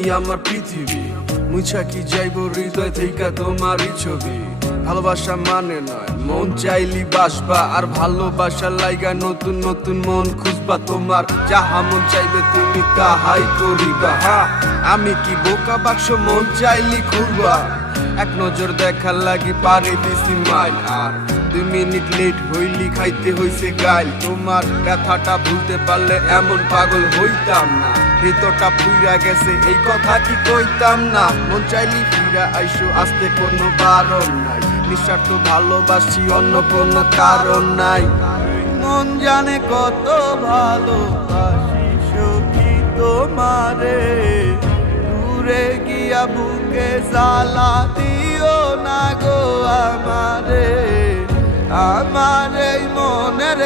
তুমি আমার পৃথিবী, মুছা কি যাইব হৃদয় থেকে তোমারই ছবি। ভালোবাসা মানে নয় মন চাইলি বাসবা, আর ভালোবাসার লাইগা নতুন নতুন মন খুঁজবা। তোমার যাহা মন চাইবে তুমি তাহাই করিবা। আমি কি বোকা বাক্স মন চাইলি খুলবা, এক নজর দেখার লাগি পারে দিছি মাইল। আর 2 মিনিট লেট হইলি খাইতে হইছে গাইল। তোমার ব্যথাটা ভুলতে পারলে এমন পাগল হইতাম না, ভিতরটা পুইরা গেছে এই কথা কি কইতাম না। মন চাইলি ফিরা আইসো, আসতে কোনো বারণ নাই, নিঃস্বার্থ ভালোবাসি অন্য কোনো কারণ নাই। মন জানে কত ভালোবাসি সখী তোমারে, দূরে গিয়া বুকে জ্বালা দিও না গো আমারে। আমার এই মনের